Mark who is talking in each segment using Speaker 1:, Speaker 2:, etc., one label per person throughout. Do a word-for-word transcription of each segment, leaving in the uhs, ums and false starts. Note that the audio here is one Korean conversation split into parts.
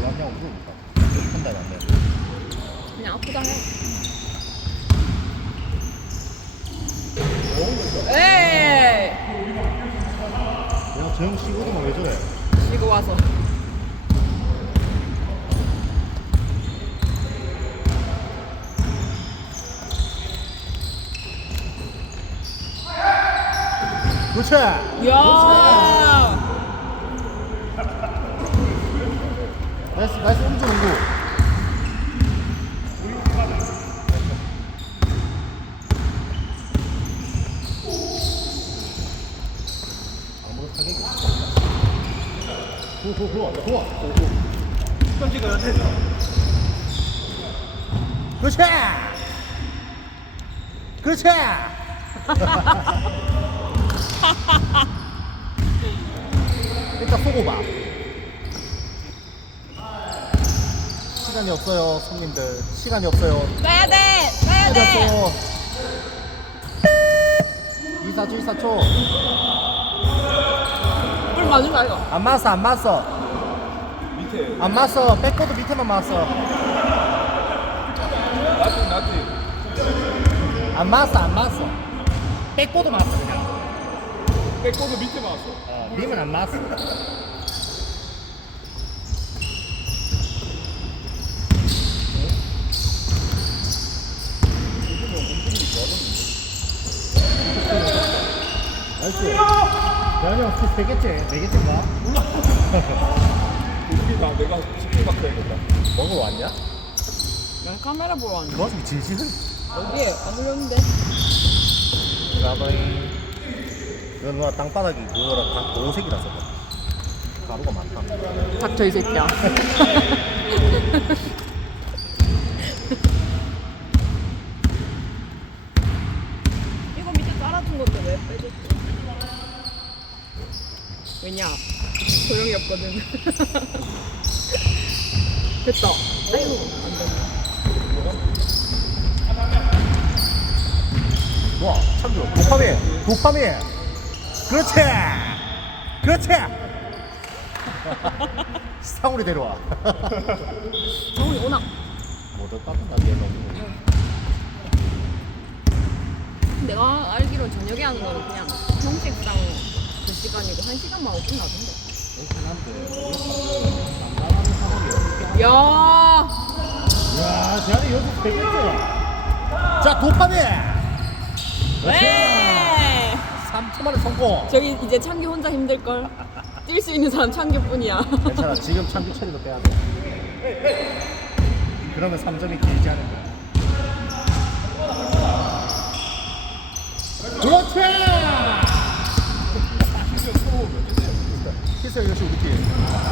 Speaker 1: 맞냐고 물어볼까? 한 달에 안 돼.
Speaker 2: 그냥 아프다 해. 에이!
Speaker 1: 야, 저 형 시골이면 왜 저래?
Speaker 2: 쉬고 와서.
Speaker 1: 그렇지!
Speaker 2: 이야!
Speaker 1: 나이스, 나이스, 음주, 음주. 아무런 타격이 없어. 고, 고, 고, 좋아. 고, 고. 던지가 안 돼. 그렇지! 그렇지! 일단 쏘고 봐. 시간이 없어요, 손님들. 시간이 없어요.
Speaker 2: 쏴야 돼! 쏴야
Speaker 1: 시간이
Speaker 2: 돼!
Speaker 1: 없어요. 이사 초, 이사 초.
Speaker 2: 물 맞은 거 아이가?
Speaker 1: 안 맞았어, 안 맞았어.
Speaker 3: 밑에
Speaker 1: 안 맞았어. 백코드 밑에만 맞았어.
Speaker 3: 나티 나티
Speaker 1: 안 맞았어, 안 맞았어. 백코드 맞았어, 그냥.
Speaker 3: 백보드 밑에 맞았어.
Speaker 1: 어, 림은 안 맞았어. 나이스. 대한이 형 스세 개째, 네 개째인가?
Speaker 3: 이게 다 내가 치킨 같아 야겠다.
Speaker 1: 먹으러 왔냐?
Speaker 2: 난 카메라 보러 왔는데.
Speaker 1: 그 와중에 진실은?
Speaker 2: 어디에? 안 올렸는데?
Speaker 1: 라바이. 이거 누나 땅바닥이 그거랑 다 보호색이라서 그래. 가루가 많다.
Speaker 2: 닥쳐 이 새끼야. 이거 밑에 깔아준 것도 왜 빼줬지? 왜냐? 소용이 없거든. 됐다. 아이고, 안 됐네.
Speaker 1: 와, 참좋아. 도파민! 도파민! 그렇지! 그렇지! 상우리 데려와.
Speaker 2: 정훈이 오나.
Speaker 1: 뭐더 따뜻하게 너무.
Speaker 2: 내가 알기로 저녁에 하는 거는 그냥 평택당 두 시간이고 한 시간만 하고 끝나던데.
Speaker 1: 그렇긴 한데, 난감한 상황이
Speaker 2: 야,
Speaker 1: 야, 대한이 여기서 되겠죠? 자, 도파민!
Speaker 2: 왜?
Speaker 1: 삼 초 만에 성공!
Speaker 2: 저기 이제 창규 혼자 힘들 걸. 뛸 수 있는 사람 창규뿐이야.
Speaker 1: 괜찮아, 지금 창규 처리도 빼야 돼. 그러면 삼 점이 길지 않은 거야. 그렇지! 키스 이것이 우리 팀.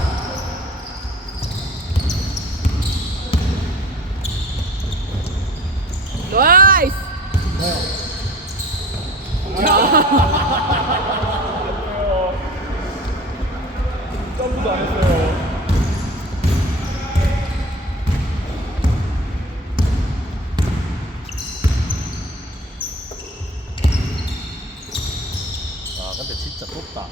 Speaker 2: 나이스.
Speaker 1: 네.
Speaker 3: 점프도 안 했어요.
Speaker 1: 아, 근데 진짜 좁다.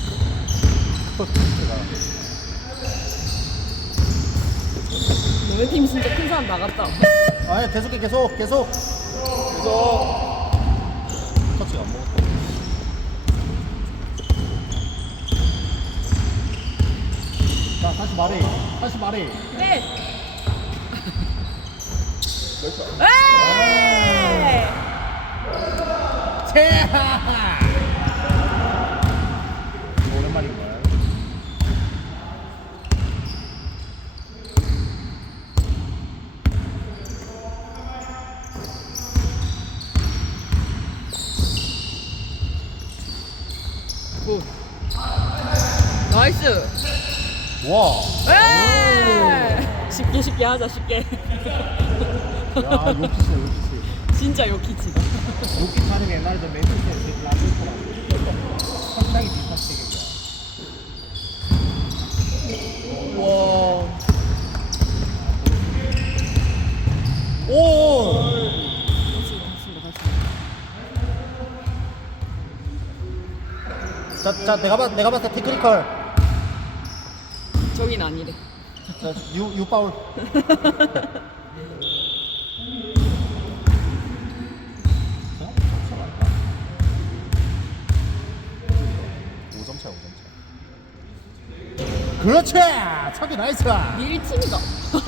Speaker 2: 너네 팀 진짜 큰 사람 나갔다.
Speaker 1: 아, 계속해, 계속, 계속.
Speaker 3: 그래서
Speaker 1: 터치가 안 먹었다. 자, 다시 말해. 다시 말해.
Speaker 2: 네.
Speaker 3: 몇 초?
Speaker 2: 에이.
Speaker 1: 체하! 오랜만인걸.
Speaker 2: 굿. 나이스.
Speaker 1: 와.
Speaker 2: 에이. 쉽게 쉽게 하자 쉽게.
Speaker 1: 야, 요키치야, 요키치.
Speaker 2: 진짜 요키치.
Speaker 1: 요키치 하는 옛날에 저 맨체스터 라이브처럼 상당히 비슷한 체격이야.
Speaker 2: 와.
Speaker 1: 오! 자, 자, 내가 봤, 내가 봤을 때 테크니컬.
Speaker 2: 저긴 아니래.
Speaker 1: 자, 유, 유 파울. 오 점 차, 오 점 차. 그렇지! 차기 나이스!
Speaker 2: 니 일 팀이다.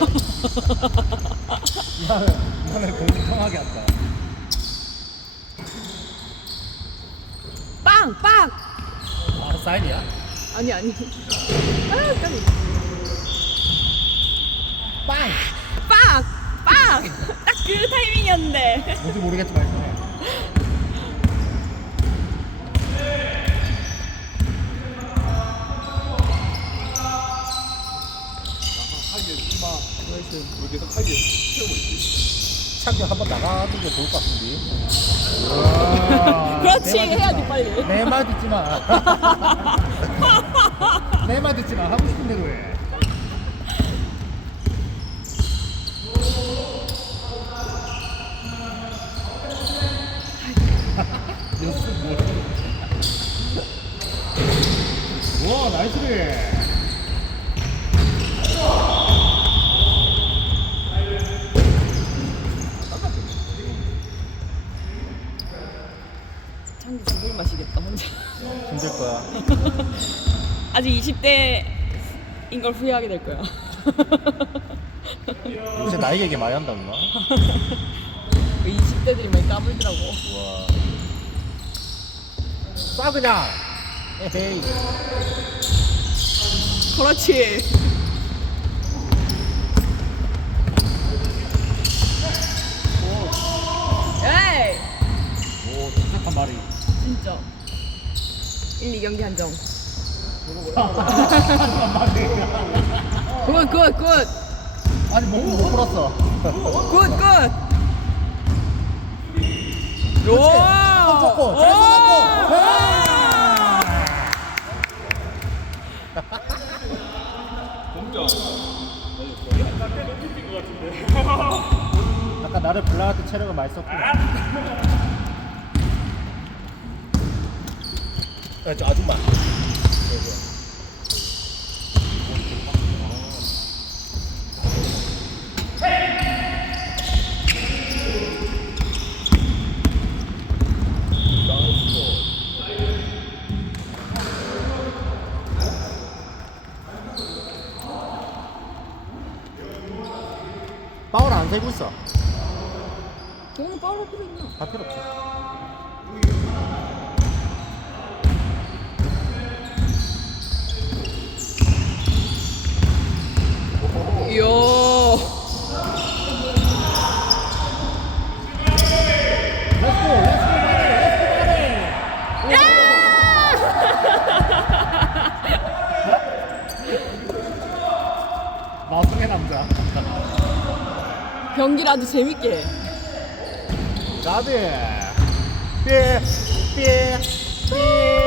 Speaker 1: 나는, 나는 공평하게 한다.
Speaker 2: 빵! 빵!
Speaker 1: 아, 사인이야?
Speaker 2: 아니 아니. 아, 깜짝이야.
Speaker 1: 빵!
Speaker 2: 빵! 빵! 딱 그 타이밍이었는데.
Speaker 1: 뭔지 모르겠지만 일단
Speaker 3: 하이에 심마 왜 계속 하이에 채우고 있지?
Speaker 1: 참기 한번 나가는 게 좋을 것 같은데.
Speaker 2: 그렇지, 해야지, 빨리.
Speaker 1: 내 말 듣지 마. 내 말 듣지 마. 하고 싶은 대로 해. 연습 뭐? 와, 나이스리.
Speaker 2: 참기 죽을 맛이겠다, 혼자.
Speaker 1: 힘들 거야.
Speaker 2: 아직 이십 대인 걸 후회하게 될 거야.
Speaker 1: 요새 나이 얘기 많이 한다 누나.
Speaker 2: 그 이십 대들이 많이 까불더라고.
Speaker 1: 와. 쏴 그냥. 에헤이.
Speaker 2: 그렇지. 에이!
Speaker 1: 오, 독특한 말이.
Speaker 2: 진짜. 일, 이 경기 한정.
Speaker 1: 독특한 말이.
Speaker 2: 굿, 굿, 굿.
Speaker 1: 아니 몸을 못 풀었어.
Speaker 2: 굿, 굿.
Speaker 1: 그렇지. 손 잡고, 잘 손 아까 나를 불러할 때 체력을 많이 썼구나. 아, 저 아줌마. 파울 안 세고 있어.
Speaker 2: 너는 빠를 필요 있나?
Speaker 1: 다 필요 없지.
Speaker 2: 이야.
Speaker 1: 렛츠고, 렛츠고 마리, 렛츠고 마리. 마성의 남자.
Speaker 2: 경기라도 재밌게 해.
Speaker 1: 가비. 삐, 삐, 삐.